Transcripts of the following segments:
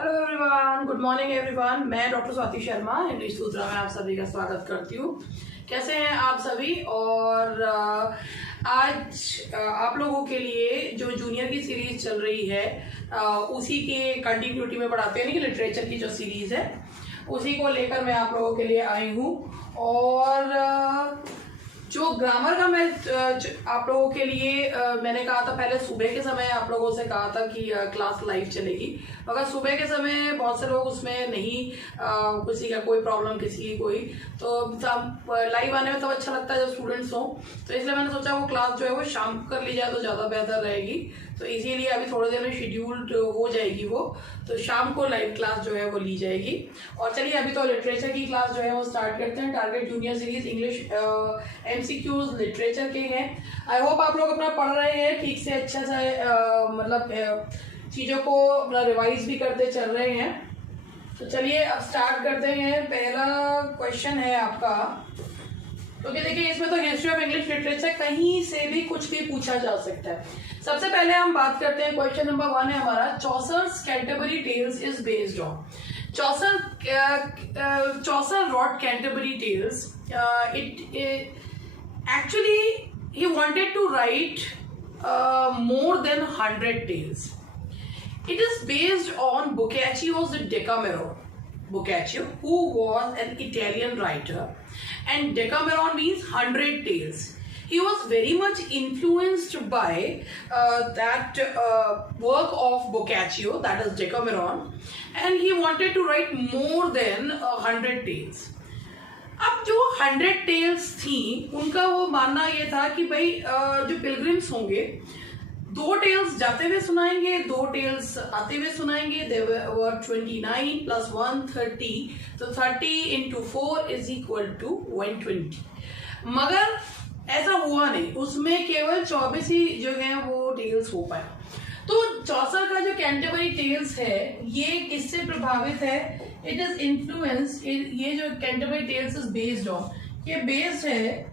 Hello everyone, good morning everyone. मैं doctor Swati Sharma English सूत्रा में आप सभी का स्वागत करती हूँ। कैसे हैं आप सभी? और आज आप लोगों के लिए जो जूनियर की सीरीज चल रही है उसी के कंटिन्यूटी में पढ़ाते हैं कि लिटरेचर की जो सीरीज है उसी को लेकर मैं आप लोगों के लिए आई हूँ। और जो ग्रामर का मैं आप लोगों के लिए मैंने कहा था पहले सुबह के समय आप लोगों से कहा था कि क्लास लाइव चलेगी, मगर सुबह के समय बहुत से लोग उसमें नहीं किसी का कोई प्रॉब्लम किसी की कोई, तो लाइव आने में तब अच्छा लगता है जब स्टूडेंट्स हो, तो इसलिए मैंने सोचा वो क्लास जो है वो शाम को कर ली जाए तो ज़्यादा बेहतर रहेगी। तो इसीलिए अभी थोड़ी देर में शेड्यूल्ड हो जाएगी वो, तो शाम को लाइव क्लास जो है वो ली जाएगी। और चलिए अभी तो लिटरेचर की क्लास जो है वो स्टार्ट करते हैं। Target junior series English MCQs literature के हैं। आई होप आप लोग अपना पढ़ रहे हैं ठीक से, अच्छा से मतलब चीज़ों को अपना रिवाइज भी करते चल रहे हैं। तो चलिए अब स्टार्ट करते हैं। पहला क्वेश्चन है आपका, तो देखिए इसमें तो हिस्ट्री ऑफ इंग्लिश लिटरेचर कहीं से भी कुछ भी पूछा जा सकता है। सबसे पहले हम बात करते हैं, क्वेश्चन नंबर 1 है हमारा, Chaucer's Canterbury Tales is based on. Chaucer wrote Canterbury Tales. Actually he wanted to write more than 100 tales. It is based on Boccaccio's Decameron. Boccaccio, who was an Italian writer, and Decameron means 100 tales. He was very much influenced by that work of Boccaccio, that is Decameron, and he wanted to write more than 100 tales. अब जो 100 tales थी उनका वो मानना ये था कि भाई जो पिलग्रिम्स होंगे 2 टेल्स जाते हुए सुनाएंगे, 2 टेल्स आते हुए सुनाएंगे। They were 29 plus 1 30, तो 30 into 4 is equal to 120। मगर ऐसा हुआ नहीं, उसमें केवल 24 ही जो है वो टेल्स हो पाए। तो चौसर का जो कैंटरबरी टेल्स है ये किससे प्रभावित है? इट इज इन्फ्लुएंस, ये जो Canterbury Tales is based on, ये बेस्ड है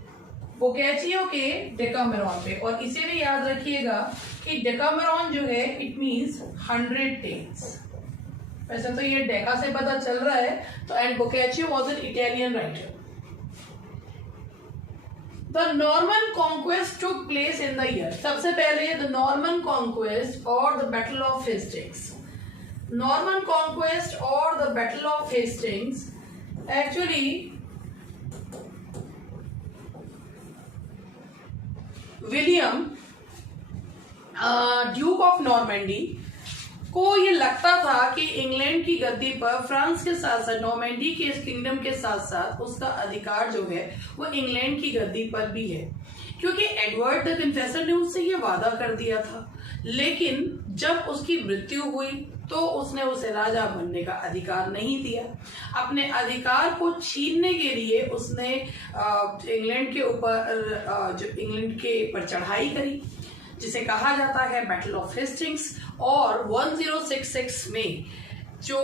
बोकैचियो के डेकामेरॉन पे। और इसे भी याद रखिएगा कि डेकामेरॉन जो है इट मींस 100 टेल्स। वैसे तो ये डेका से पता चल रहा है, तो and Boccaccio was an Italian writer. The Norman conquest took place in the year. सबसे पहले the Norman conquest or the Battle of Hastings. Norman conquest or the Battle of Hastings actually William Duke of Normandy को ये लगता था कि England की गद्दी पर France के साथ साथ नॉर्मैंडी के इस किंगडम के साथ साथ उसका अधिकार जो है वो इंग्लैंड की गद्दी पर भी है, क्योंकि एडवर्ड द कन्फेसर ने उससे ये वादा कर दिया था। लेकिन जब उसकी मृत्यु हुई तो उसने उसे राजा बनने का अधिकार नहीं दिया। अपने अधिकार को छीनने के लिए उसने इंग्लैंड के ऊपर चढ़ाई करी, जिसे कहा जाता है बैटल ऑफ हेस्टिंग्स। और 1066 में जो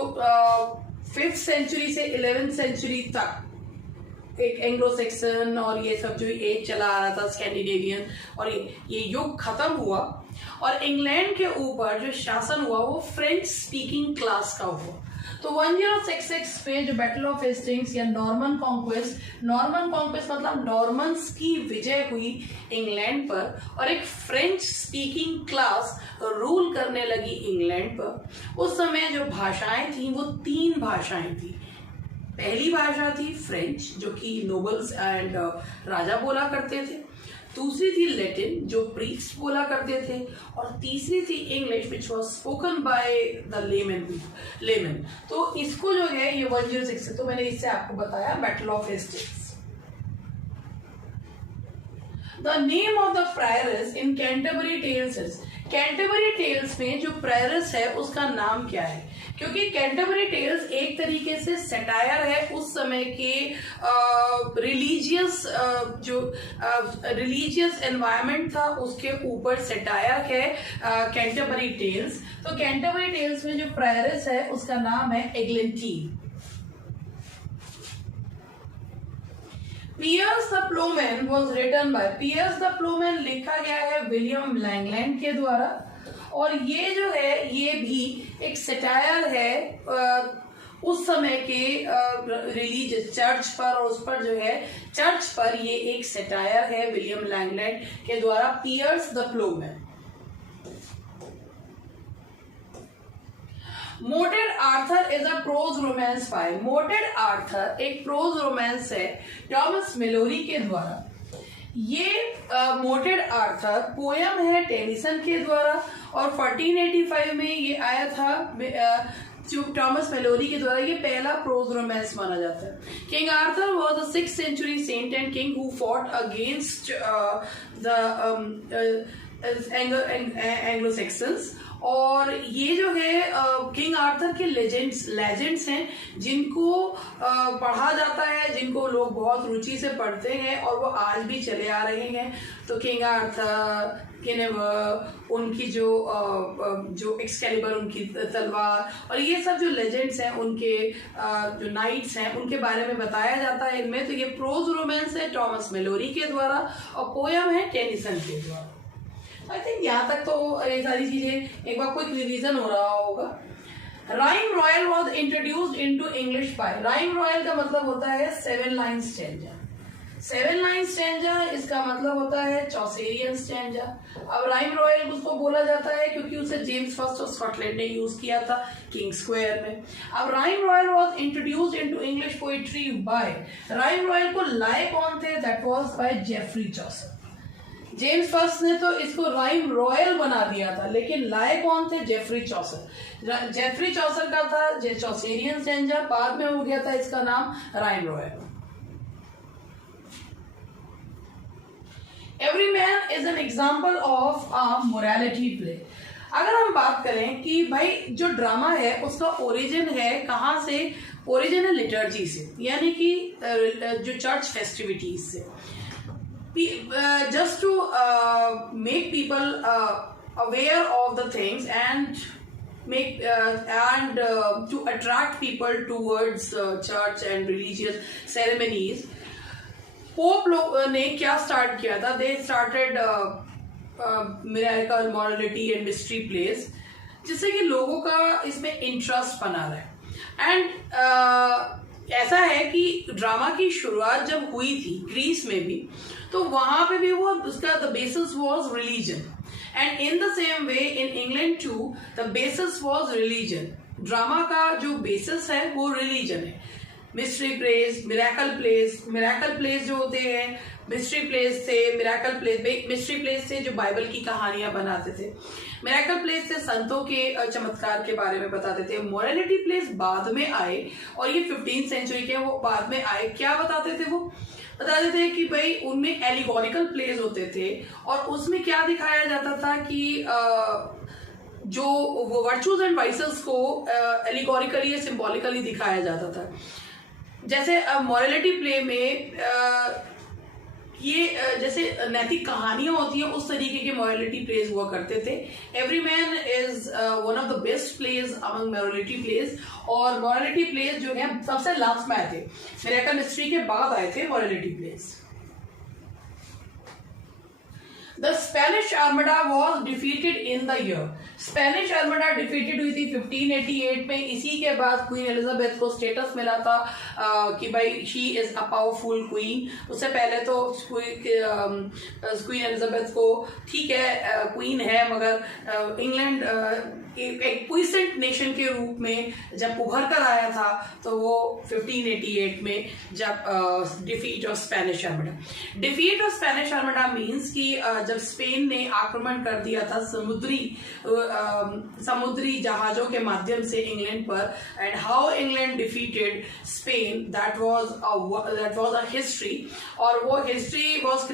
5th सेंचुरी से 11th सेंचुरी तक एक एंग्लो सेक्सन और ये सब जो एज चला आ रहा था स्कैंडिनेवियन, और ये युग खत्म हुआ और इंग्लैंड के ऊपर जो शासन हुआ वो फ्रेंच स्पीकिंग क्लास का हुआ। तो 1066 में जो बैटल ऑफ हेस्टिंग्स या नॉर्मन कॉन्क्वेस्ट मतलब नॉर्मन्स की विजय हुई इंग्लैंड पर, और एक फ्रेंच स्पीकिंग क्लास रूल करने लगी इंग्लैंड पर। उस समय जो भाषाएं थी वो 3 भाषाएं थी। पहली भाषा थी फ्रेंच, जो कि नोबल्स एंड राजा बोला करते थे। दूसरी थी लैटिन, जो प्रीस्ट बोला करते थे। और तीसरी थी English, which was spoken by the lemon. तो इसको जो है ये 106 है, तो मैंने इससे आपको बताया battle of Hastings. The name of the prioress in Canterbury Tales is, Canterbury Tales में जो प्रायरस है उसका नाम क्या है? क्योंकि कैंटरबरी टेल्स एक तरीके से सटायर है उस समय के रिलीजियस जो रिलीजियस एनवायरनमेंट था उसके ऊपर सटायर है कैंटरबरी टेल्स। तो कैंटरबरी टेल्स में जो प्रायरस है उसका नाम है Eglantine. Piers the Plowman was written by, Piers the Plowman लिखा गया है विलियम लैंगलैंड के द्वारा। और ये जो है ये भी एक सटायर है उस समय के रिलीजियस चर्च पर, और उस पर जो है चर्च पर ये एक सटायर है विलियम लैंगलैंड के द्वारा, Piers the Plowman. Morte d'Arthur is a prose romance by, Morte d'Arthur एक प्रोज रोमांस है टॉमस मेलोरी के द्वारा। ये मोटेड आर्थर पोयम है टेनिसन के द्वारा, और 1485 में ये आया था टॉमस मेलोरी के द्वारा। ये पहला प्रोज रोमांस माना जाता है। King Arthur was a 6th century saint and king who fought against the Anglo Saxons. और ये जो है किंग आर्थर के लेजेंड्स हैं जिनको पढ़ा जाता है, जिनको लोग बहुत रुचि से पढ़ते हैं, और वो आज भी चले आ रहे हैं। तो किंग आर्थर, उनकी जो एक्सकैलिबर, उनकी तलवार, और ये सब जो लेजेंड्स हैं, उनके जो नाइट्स हैं, उनके बारे में बताया जाता है इनमें। तो ये प्रोज रोमांस है टॉमस मेलोरी के द्वारा, और पोयम है टेनिसन के द्वारा। आई थिंक यहाँ तक तो ये सारी चीजें एक बार क्विक रिवीजन हो रहा होगा। Rhyme royal was introduced into English by, rhyme royal का मतलब होता है 7 लाइन स्टैंजा। 7 लाइन स्टैंजा इसका मतलब होता है चौसेरियन स्टैंजा। अब राइम रॉयल उसको बोला जाता है क्योंकि उसे जेम्स फर्स्ट ऑफ स्कॉटलैंड ने यूज किया था किंग स्क्वायर में। अब rhyme royal was introduced into English poetry by, rhyme royal को लाए कौन थे? That was by Geoffrey Chaucer. James First ने तो इसको राइम रॉयल बना दिया था, लेकिन लाए कौन थे? Jeffrey Chaucer. जेफरी चॉसर का था चौसेरियन स्टैंजा, बाद में हो गया था इसका नाम rhyme royal. Every man is an example of a morality play. अगर हम बात करें कि भाई जो ड्रामा है उसका ओरिजिन है कहाँ से? ओरिजिन है लिटर्जी से, यानी कि जो चर्च फेस्टिविटीज से। Just to make people aware of the things and to attract people towards church and religious ceremonies, pope लोग ने क्या स्टार्ट किया था? They started miracle, morality and mystery place, जिससे कि लोगों का इसमें इंटरेस्ट बना रहे। एंड ऐसा है कि ड्रामा की शुरुआत जब हुई थी ग्रीस में भी, तो वहां पे भी वो उसका the basis was religion, and in the same way in England too the basis was religion. Drama का जो बेसिस है वो रिलीजन है। मिस्ट्री प्लेस, मिरेकल प्लेस जो होते हैं, मिस्ट्री प्लेस थे, मिरेकल प्लेस, मिस्ट्री प्लेस थे जो बाइबल की कहानियां बनाते थे, मिरेकल प्लेस से संतों के चमत्कार के बारे में बताते थे। मोरालिटी प्लेस बाद में आए, और ये 15th सेंचुरी के वो बाद में आए। क्या बताते थे? वो बताते थे कि भाई उनमें एलिगोरिकल प्लेस होते थे, और उसमें क्या दिखाया जाता था कि जो वो वर्चूज एंड वाइसेस को एलिगोरिकली या सिंबॉलिकली दिखाया जाता था। जैसे मोरालिटी प्ले में ये जैसे नैतिक कहानियां होती हैं, उस तरीके के मोरालिटी प्लेस हुआ करते थे। Every man is one of the best place among morality place, और मोरालिटी प्लेस जो है सबसे लास्ट में आए थे, मिरेकल मिस्ट्री के बाद आए थे morality place. The Spanish armada was defeated in the year, Spanish armada defeated हुई थी 1588 में। इसी के बाद क्वीन एलिजाबेथ को स्टेटस मिला था कि भाई she is a powerful queen. उससे पहले तो क्वीन एलिजाबेथ को ठीक है क्वीन है, मगर इंग्लैंड एक पुइसेंट नेशन के रूप में जब उभर कर आया था तो वो 1588 में जब defeat of Spanish armada. Defeat of Spanish armada means कि जब स्पेन ने आक्रमण कर दिया था समुद्री जहाजों के माध्यम से इंग्लैंड पर, and how England defeated Spain, that was a history. और वो history was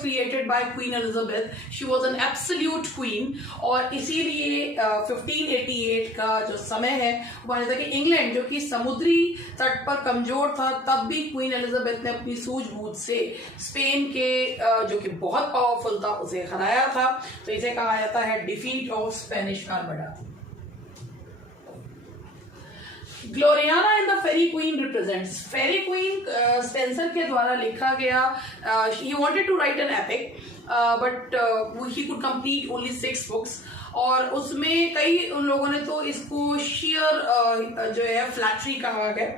created by queen Elizabeth. She was an absolute queen, और इसीलिए 1588 का जो समय है वो माना था कि इंग्लैंड जो कि समुद्री तट पर कमजोर था, तब भी क्वीन एलिजाबेथ ने अपनी सूझबूझ से स्पेन के जो कि बहुत पावरफुल था उसे हराया था। तो इसे कहा जाता है defeat of Spanish Armada. Gloriana and the Faerie Queene represents, Faerie Queene Spenser के द्वारा लिखा गया। He wanted to write an epic, but he could complete only 6 books, और उसमें कई उन लोगों ने तो इसको शेयर जो है फ्लैटरी कहा गया।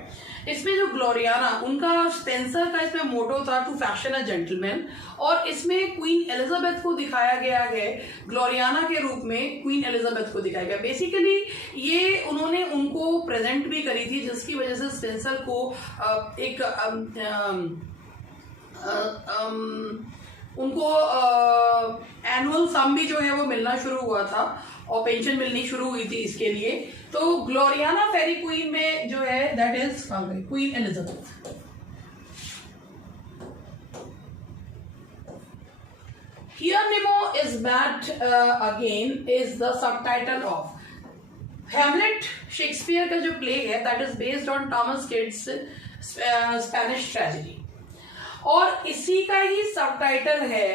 इसमें जो ग्लोरियाना, उनका स्पेंसर का इसमें मोटो था टू फैशन अ जेंटलमैन, और इसमें क्वीन एलिजाबेथ को दिखाया गया है, ग्लोरियाना के रूप में क्वीन एलिजाबेथ को दिखाया गया। बेसिकली ये उन्होंने उनको प्रेजेंट भी करी थी, जिसकी वजह से स्पेंसर को एक उनको एनुअल सम भी जो है वो मिलना शुरू हुआ था और पेंशन मिलनी शुरू हुई थी इसके लिए। तो ग्लोरियाना फेरी क्वीन में जो है that is queen Elizabeth. Here Nemo is Mad Again is the subtitle of Hamlet, Shakespeare का जो प्ले है that is based on Thomas Kyd's Spanish Tragedy, और इसी का ही सबटाइटल है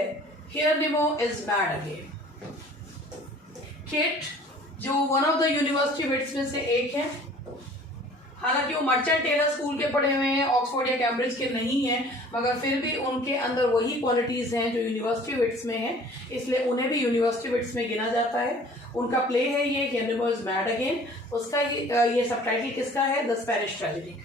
Here Nemo is Mad Again। Kyd जो one of the university wits में से एक है, हालांकि वो मर्चेंट टेलर स्कूल के पढ़े हुए हैं, ऑक्सफोर्ड या कैम्ब्रिज के नहीं हैं, मगर फिर भी उनके अंदर वही क्वालिटीज हैं जो यूनिवर्सिटी विट्स में हैं, इसलिए उन्हें भी यूनिवर्सिटी विट्स में गिना जाता है। उनका प्ले है ये Here Nemo is Mad Again। उसका ये सबटाइटल किसका है? The Spanish Tragedy.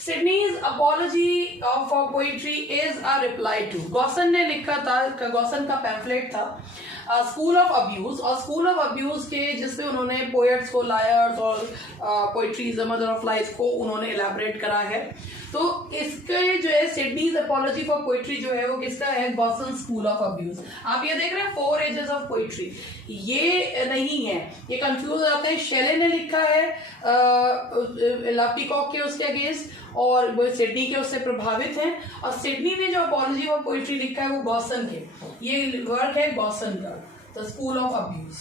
Sidney's Apology for Poetry is a reply to, Gosson ने लिखा था, गॉसन का पैम्फलेट था स्कूल ऑफ अब्यूज, और स्कूल ऑफ अब्यूज के जिससे उन्होंने पोएट्स को, लायर्स और poetry the mother of lies को उन्होंने एलैबोरेट करा है। तो इसके जो है सिडनीज अपॉलॉजी फॉर पोइट्री जो है वो किसका है? Gaussian school of abuse. आप ये देख रहे हैं 4 एजेस ऑफ पोइट्री, ये नहीं है, ये कंफ्यूज हो जाते हैं। शेले ने लिखा है लव पीकॉक के उसके अगेंस्ट, और वो सिडनी के उससे प्रभावित हैं, और सिडनी ने जो अपॉलॉजी ऑफ पोइट्री लिखा है वो गॉसन के, ये वर्क है गॉसन का, the School of Abuse.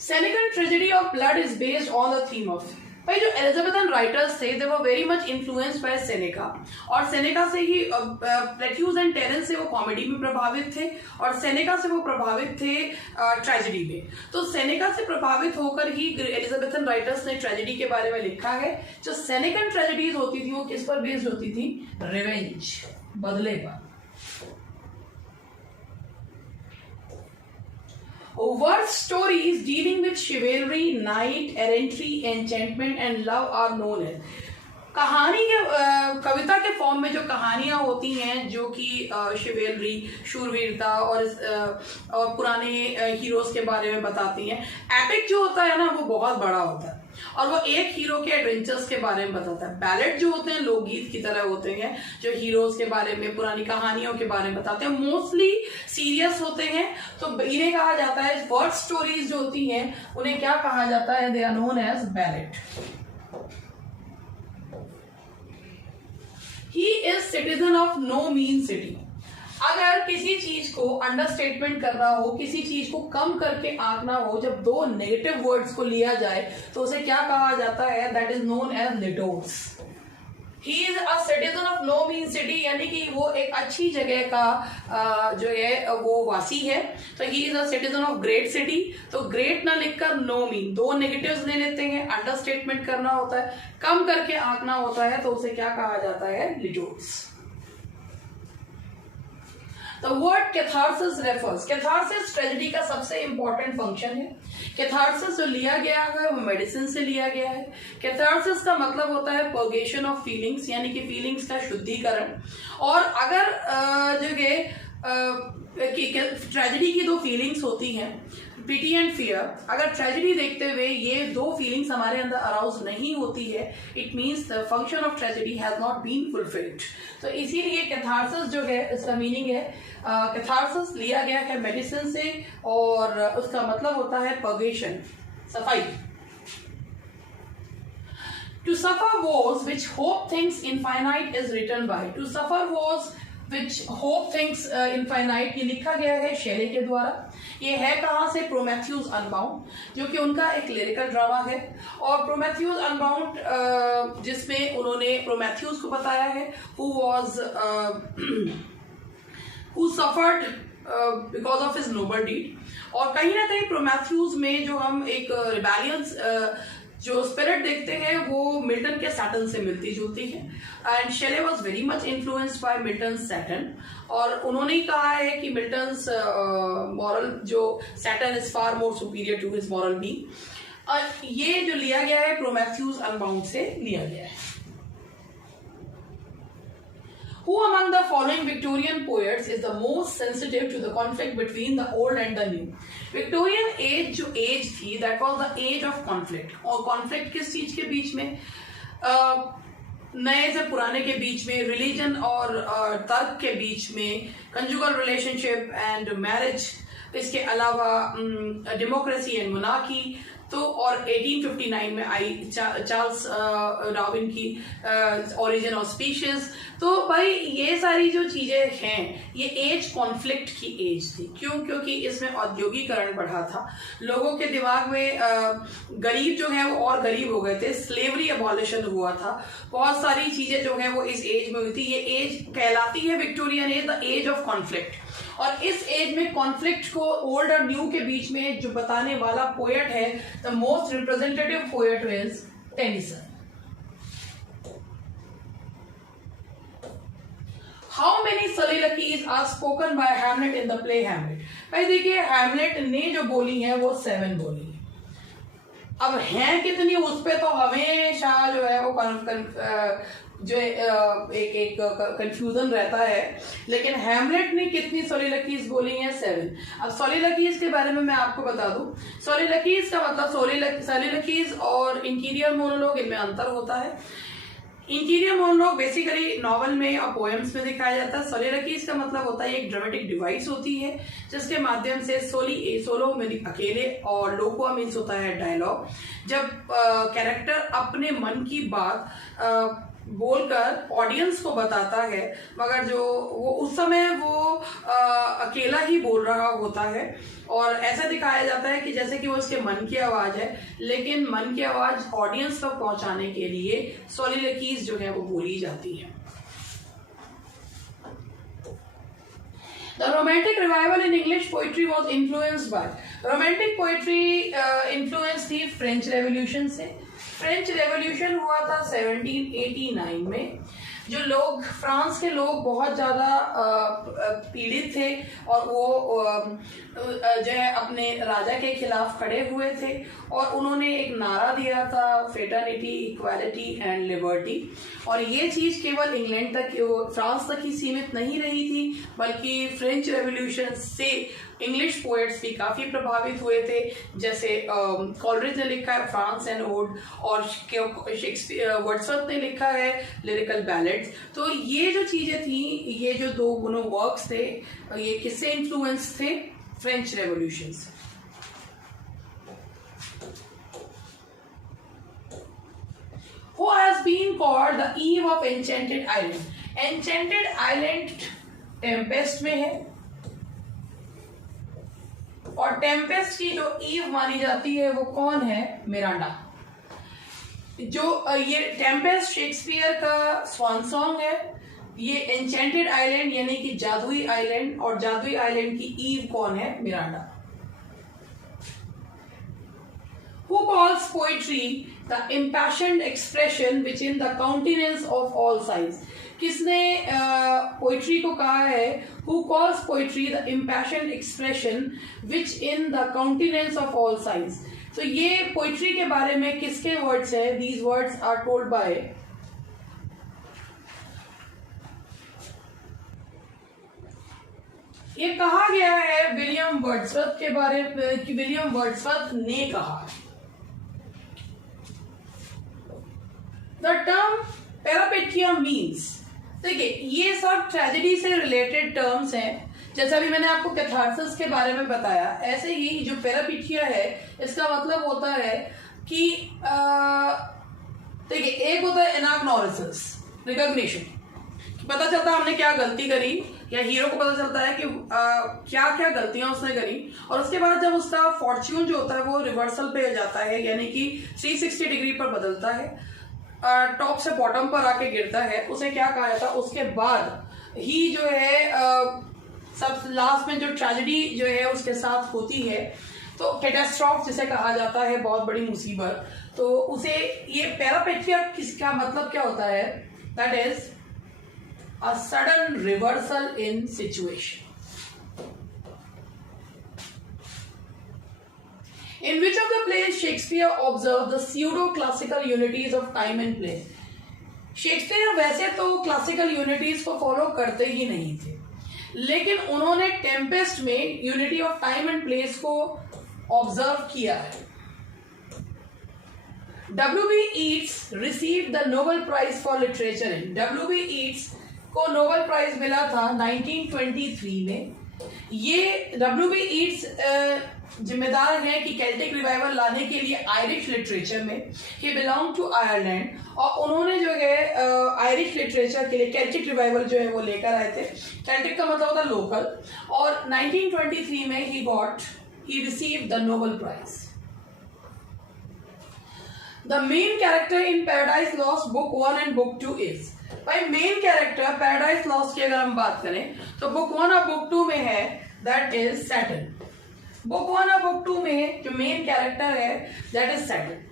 Senecan tragedy of blood is based on the theme of, भाई जो एलिजाबेथन राइटर्स थे they were very much influenced by Seneca, और सेनेका से ही प्लेट्यूज एंड टेरेंस से वो कॉमेडी में प्रभावित थे, और सेनेका से वो प्रभावित थे ट्रेजेडी में। तो सेनेका से प्रभावित होकर ही एलिजाबेथन राइटर्स ने ट्रेजेडी के बारे में लिखा है। जो सेनेकन ट्रेजेडीज होती थी वो किस पर बेस्ड होती थी? रिवेंज, बदले पर। Worth stories dealing with chivalry, knight errantry, enchantment and love are known as, कहानी के कविता के फॉर्म में जो कहानियां होती हैं जो कि शिवेलरी, शूरवीरता और पुराने हीरोज के बारे में बताती हैं। एपिक जो होता है ना वो बहुत बड़ा होता है और वो एक हीरो के एडवेंचर्स के बारे में बताता है। बैलेड जो होते हैं लोकगीत की तरह होते हैं जो हीरोज के बारे में, पुरानी कहानियों के बारे में बताते हैं, मोस्टली सीरियस होते हैं। तो इन्हें कहा जाता है, वर्ड स्टोरीज जो होती हैं उन्हें क्या कहा जाता है? They are known as ballad. He is citizen of no mean city. अगर किसी चीज को अंडरस्टेटमेंट करना हो, किसी चीज को कम करके आंकना हो, जब 2 नेगेटिव वर्ड्स को लिया जाए तो उसे क्या कहा जाता है? That is known as litotes. He is a citizen of no mean city, यानी कि वो एक अच्छी जगह का जो है वो वासी है। तो ही is a citizen of great city. तो ग्रेट ना लिखकर नो मीन, 2 नेगेटिव्स ले लेते हैं। अंडरस्टेटमेंट करना होता है, कम करके आंकना होता है, तो उसे क्या कहा जाता है? लिटोस। The word catharsis refers, catharsis tragedy का सबसे इंपॉर्टेंट फंक्शन है। कैथारसिस जो लिया गया है वो मेडिसिन से लिया गया है। कैथारसिस का मतलब होता है पर्गेशन ऑफ फीलिंग्स, यानी कि फीलिंग्स का शुद्धिकरण। और अगर जो ट्रेजेडी की 2 फीलिंग्स होती हैं, पिटी एंड फियर, अगर ट्रेजेडी देखते हुए ये 2 फीलिंग्स हमारे अंदर अराउज नहीं होती है, it means the function of tragedy has not been fulfilled. तो इसीलिए कैथारसिस जो है, इसका मीनिंग है कैथारसिस लिया गया है मेडिसिन से, और उसका मतलब होता है पर्गेशन, सफाई। To suffer woes which hope thinks infinite is written by, to suffer woes which hope thinks infinite, ये लिखा गया है शेले के द्वारा। ये है कहाँ से? प्रोमेथ्यूज अनबाउंड, जो कि उनका एक लिरिकल ड्रामा है। और प्रोमेथ्यूज अनबाउंड जिसमें उन्होंने प्रोमेथ्यूज को बताया है who suffered because of his noble deed। और कहीं ना कहीं प्रोमेथ्यूज में जो हम एक रिबेलियंस जो स्पिरिट देखते हैं वो मिल्टन के सैटर्न से मिलती जुलती है and Shelley was very much influenced by Milton Satan और उन्होंने ही कहा है कि मिल्टन्स मॉरल जो Satan is far more superior to his moral being. और ये जो लिया गया है प्रोमेथ्यूज अनबाउंड से लिया गया है। Who among the following Victorian poets is the most sensitive to the conflict between the old and the new? Victorian age जो age थी that was the age of conflict। और conflict किस चीज के बीच में? नए से पुराने के बीच में, रिलीजन और तर्क के बीच में, कंजुगल रिलेशनशिप एंड मैरिज, इसके अलावा डेमोक्रेसी एंड मोनार्की। तो और 1859 में आई चार्ल्स डार्विन की ओरिजिन ऑफ स्पीशीज। तो भाई ये सारी जो चीजें हैं ये एज कॉन्फ्लिक्ट की एज थी। क्यों? क्योंकि इसमें औद्योगिकरण बढ़ा था, लोगों के दिमाग में गरीब जो है वो और गरीब हो गए थे, स्लेवरी अबॉलिशन हुआ था, बहुत सारी चीजें जो है वो इस एज में हुई थी। ये एज कहलाती है Victorian age, the age of conflict. और इस एज में कॉन्फ्लिक्ट को ओल्ड और न्यू के बीच में जो बताने वाला पोएट है, the most representative poet is Tennyson. How many soliloquies are spoken by Hamlet in the play Hamlet? भाई देखिए, हैमलेट ने जो बोली है वो 7 बोली है। अब है कितनी उस पे तो हमेशा जो है वो जो एक कंफ्यूजन रहता है, लेकिन हैमलेट ने कितनी soliloquies बोली हैं? 7। अब soliloquies के बारे में मैं आपको बता दूं। soliloquies का मतलब soliloquies और इंटीरियर मोनोलॉग, इनमें अंतर होता है। इंटीरियर मोनोलॉग बेसिकली नॉवल में और पोएम्स में दिखाया जाता है। soliloquies का मतलब होता है एक ड्रामेटिक डिवाइस होती है जिसके माध्यम से सोलो मीनिंग अकेले और लोको मीन्स होता है डायलॉग, जब कैरेक्टर अपने मन की बात बोलकर ऑडियंस को बताता है, मगर जो वो उस समय वो अकेला ही बोल रहा होता है और ऐसा दिखाया जाता है कि जैसे कि वो उसके मन की आवाज है, लेकिन मन की आवाज ऑडियंस तक पहुंचाने के लिए soliloquies जो है वो बोली जाती है। The romantic revival in English poetry was influenced by romantic poetry influence थी फ्रेंच रेवोल्यूशन से। फ्रेंच रेवोल्यूशन हुआ था 1789 में। जो लोग फ्रांस के लोग बहुत ज़्यादा पीड़ित थे और वो जो है अपने राजा के खिलाफ खड़े हुए थे और उन्होंने एक नारा दिया था, फ्रेटर्निटी, इक्वालिटी एंड लिबर्टी। और ये चीज़ केवल इंग्लैंड तक, फ्रांस तक ही सीमित नहीं रही थी, बल्कि फ्रेंच रेवोल्यूशन से इंग्लिश पोएट्स भी काफ़ी प्रभावित हुए थे। जैसे कॉलरिज ने लिखा है फ्रांस एंड ओड, और शेक्सपियर, वर्ड्सवर्थ ने लिखा है लिरिकल बैलेड्स। तो ये जो चीज़ें थी, ये जो दो वर्क्स थे, ये किससे इन्फ्लुएंस थे? फ्रेंच रेवोल्यूशन से। Who has been called the Eve of Enchanted Island? Enchanted Island Tempest में है और टेम्पेस्ट की जो ईव मानी जाती है वो कौन है? मिरांडा। जो ये टेम्पेस्ट शेक्सपियर का स्वान सॉन्ग है। ये एन्चेंटेड आइलैंड यानी कि जादुई आइलैंड, और जादुई आइलैंड की ईव कौन है? Miranda. Who calls poetry the impassioned expression which in the countenance of all signs? किसने पोइट्री को कहा है? Who calls poetry the impassioned expression which in the countenance of all signs? तो ये पोइट्री के बारे में किसके वर्ड्स है? These words are told by ये कहा गया है विलियम वर्ड्सवर्थ के बारे में, कि विलियम वर्ड्सवर्थ ने कहा। The term पैरापेट्रिया मीन्स, देखिए ये सब ट्रेजेडी से रिलेटेड टर्म्स हैं। जैसा अभी मैंने आपको कैथार्सिस के बारे में बताया, ऐसे ही जो पैरापेट्रिया है इसका मतलब होता है कि देखिए एक होता है एनाग्नोसिस, रिकॉग्निशन, पता चलता है हमने क्या गलती करी, या हीरो को पता चलता है कि क्या क्या गलतियां उसने करी, और उसके बाद जब उसका फॉर्च्यून जो होता है वो रिवर्सल पे जाता है, यानी कि 360 डिग्री पर बदलता है, टॉप से बॉटम पर आके गिरता है, उसे क्या कहा जाता है? उसके बाद ही जो है सब लास्ट में जो ट्रेजेडी जो है उसके साथ होती है तो कैटास्ट्रॉफ जिसे कहा जाता है, बहुत बड़ी मुसीबत, तो उसे ये पैरापेट्रिया किसका मतलब क्या होता है? That is a sudden reversal in situation. In which of the plays Shakespeare observed the pseudo-classical unities of time and place? Shakespeare वैसे तो क्लासिकल यूनिटीज को फॉलो करते ही नहीं थे, लेकिन उन्होंने टेम्पेस्ट में unity of time and place को ऑब्जर्व किया है। W.B. Yeats received the Nobel Prize for Literature in W.B. Yeats को नोबेल प्राइज मिला था 1923 में। ये W.B. Yeats जिम्मेदार है कि केल्टिक रिवाइवल लाने के लिए आयरिश लिटरेचर में। ही बिलोंग टू आयरलैंड, और उन्होंने जो है आयरिश लिटरेचर के लिए केल्टिक रिवाइवल जो है वो लेकर आए थे। केल्टिक का मतलब होता है लोकल, और 1923 में ही received the Nobel prize. The main character in Paradise Lost book 1 and book 2 is. भाई मेन कैरेक्टर पैराडाइज लॉस्ट की अगर हम बात करें तो बुक 1 और बुक 2 में है, दैट इज सैटर्न। बुक 1 और बुक 2 में जो मेन कैरेक्टर है that is Saturn.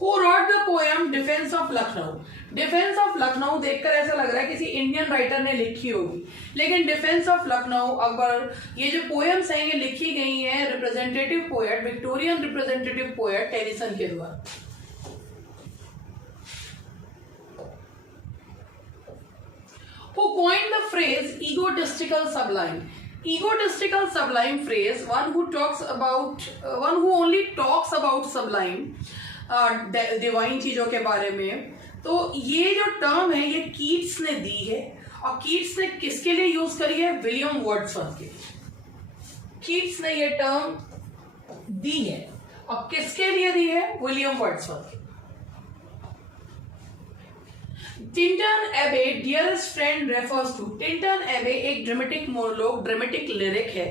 Who wrote the poem defence of Lucknow? Defence of Lucknow देखकर ऐसा लग रहा है किसी इंडियन राइटर ने लिखी होगी, लेकिन डिफेंस ऑफ लखनऊ अकबर, ये जो पोएम्स हैं ये लिखी गई हैं representative poet, Victorian representative poet Tennyson के द्वारा। Who coined the phrase egotistical sublime? Egotistical sublime phrase, one who only talks about sublime, divine चीजों के बारे में। तो ये जो टर्म है ये कीट्स ने दी है, और कीट्स ने किसके लिए यूज करी है? विलियम वर्ड्सवर्थ के लिए। कीट्स ने ये टर्म दी है, और किसके लिए दी है? William Wordsworth. Tintern Abbey dearest friend refers to. Tintern Abbey एक ड्रामेटिक मोनोलॉग, ड्रामेटिक लिरिक है,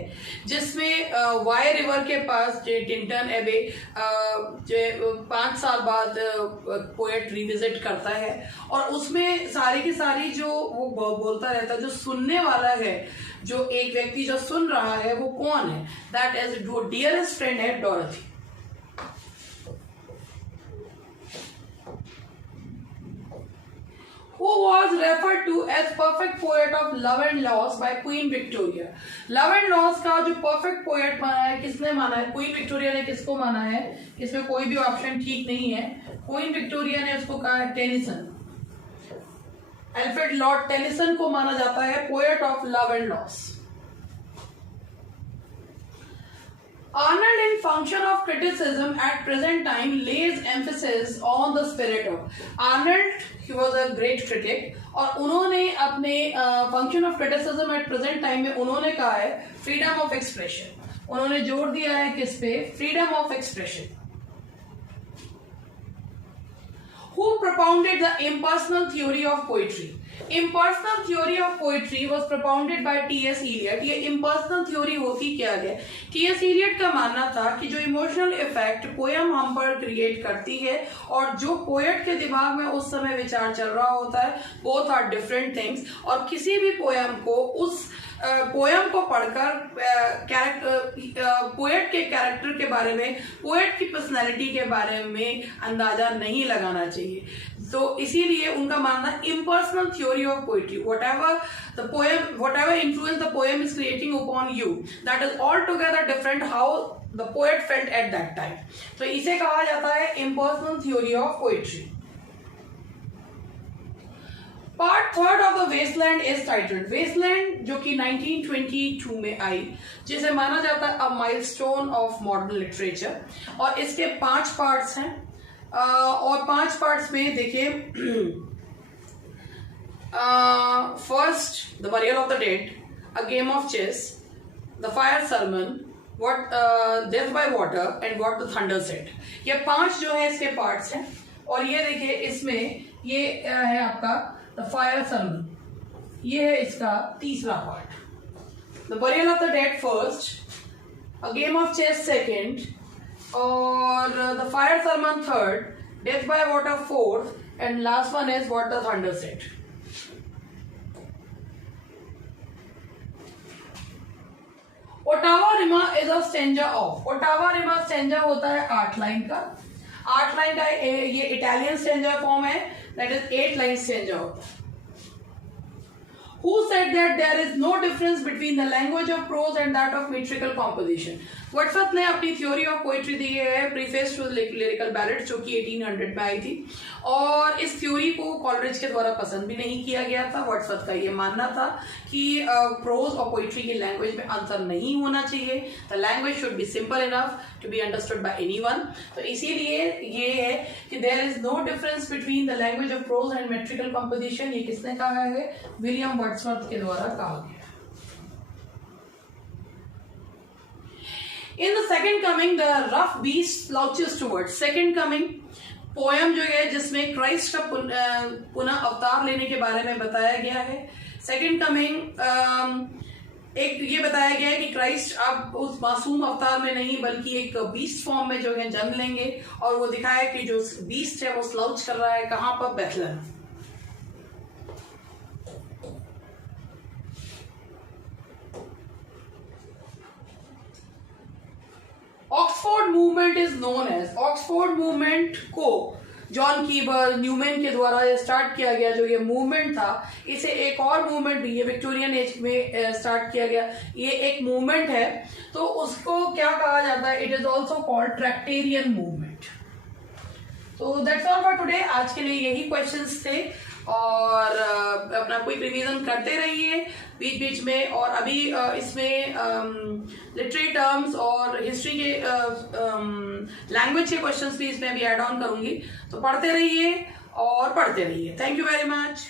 जिसमें वाई रिवर के पास टिंटन एबे 5 साल बाद पोएट रिविजिट करता है, और उसमें सारी की सारी जो वो बोलता रहता है, जो सुनने वाला है, जो एक व्यक्ति जो सुन रहा है वो कौन है? दैट इज वो डियरेस्ट फ्रेंड है डोरथी। Who was referred to as perfect poet of Love and Loss by Queen Victoria? Love and Loss का जो perfect poet माना है, किसने माना है? क्वीन विक्टोरिया ने किसको माना है? इसमें कोई भी ऑप्शन ठीक नहीं है। क्वीन विक्टोरिया ने उसको कहा है टेनिसन। अल्फ्रेड लॉर्ड टेनिसन को माना जाता है poet of love and loss. Arnold, in function of criticism at present time, lays emphasis on the spirit of. Arnold, he was a great critic, और उन्होंने अपने function of criticism at present time में उन्होंने कहा है freedom of expression। उन्होंने जोर दिया है किस पे? freedom of expression। Who propounded the impersonal theory of poetry? Impersonal theory of poetry was propounded by T.S. Eliot। ये impersonal theory होती क्या है? T.S. Eliot का मानना था कि जो इमोशनल इफेक्ट पोएम हम पर क्रिएट करती है, और जो पोएट के दिमाग में उस समय विचार चल रहा होता है, बोथ आर डिफरेंट थिंग्स, और किसी भी पोएम को उस पोएम को पढ़कर पोएट के कैरेक्टर के बारे में, पोएट की पर्सनैलिटी के बारे में अंदाजा नहीं लगाना चाहिए। तो इसीलिए उनका मानना impersonal theory of poetry, whatever influence the poem is creating upon you, that is altogether different how the poet felt at that time। तो इसे कहा जाता है impersonal theory of poetry. Part 3 of the Waste Land is titled Waste Land, जो कि 1922 में आई, जिसे माना जाता है a milestone of modern literature, और इसके 5 पार्ट्स हैं। और 5 पार्ट्स में देखिए, first the burial of the dead, a game of chess, the fire sermon, what death by water, and what the thunder said. ये 5 जो है इसके पार्ट्स हैं। और ये देखिए इसमें ये है आपका द फायर सरमन, ये है इसका तीसरा part. The burial of the dead first, a game of chess second, और the fire sermon third, death by water fourth, and last one is what the thunder said. Is a stanza of, ottava rima stanza होता है 8 line का, 8 line का ये Italian stanza form है, that is 8 line stanza होता है। Who said that there is no difference between the language of prose and that of metrical composition? Wordsworth ने अपनी थ्योरी ऑफ पोइट्री दी है प्रीफेस टू लिरिकल बैलेट्स जो कि 1800 में आई थी, और इस थ्योरी को कॉलरिज के द्वारा पसंद भी नहीं किया गया था। वर्ड्सवर्थ का ये मानना था कि प्रोज और पोइट्री की लैंग्वेज में अंतर नहीं होना चाहिए, the language should be simple enough to be understood by anyone. तो इसीलिए ये है कि there is no difference between the language of prose and metrical composition. ये किसने कहा है? विलियम वर्ड्सवर्थ के द्वारा कहा गया। In the second coming, the rough beast slouches towards. Second coming poem जो है जिसमें क्राइस्ट का पुनः अवतार लेने के बारे में बताया गया है। सेकंड कमिंग एक ये बताया गया है कि क्राइस्ट अब उस मासूम अवतार में नहीं बल्कि एक बीस्ट फॉर्म में जो है जन्म लेंगे, और वो दिखाया कि जो बीस्ट है वो स्लाउच कर रहा है कहां पर? Bethlehem. Oxford movement is known as, Oxford movement को जॉन कीबर न्यूमैन के द्वारा स्टार्ट किया गया। जो ये मूवमेंट था, इसे एक और मूवमेंट भी ये विक्टोरियन एज में स्टार्ट किया गया। ये एक मूवमेंट है, तो उसको क्या कहा जाता है? It is also called Tractarian movement. तो दैट्स ऑल फॉर टुडे। आज के लिए यही क्वेश्चंस थे, और अपना कोई रिवीजन करते रहिए बीच बीच में, और अभी इसमें लिटरेरी टर्म्स और हिस्ट्री के लैंग्वेज के क्वेश्चंस भी इसमें अभी ऐड ऑन करूंगी, तो पढ़ते रहिए और पढ़ते रहिए। Thank you very much.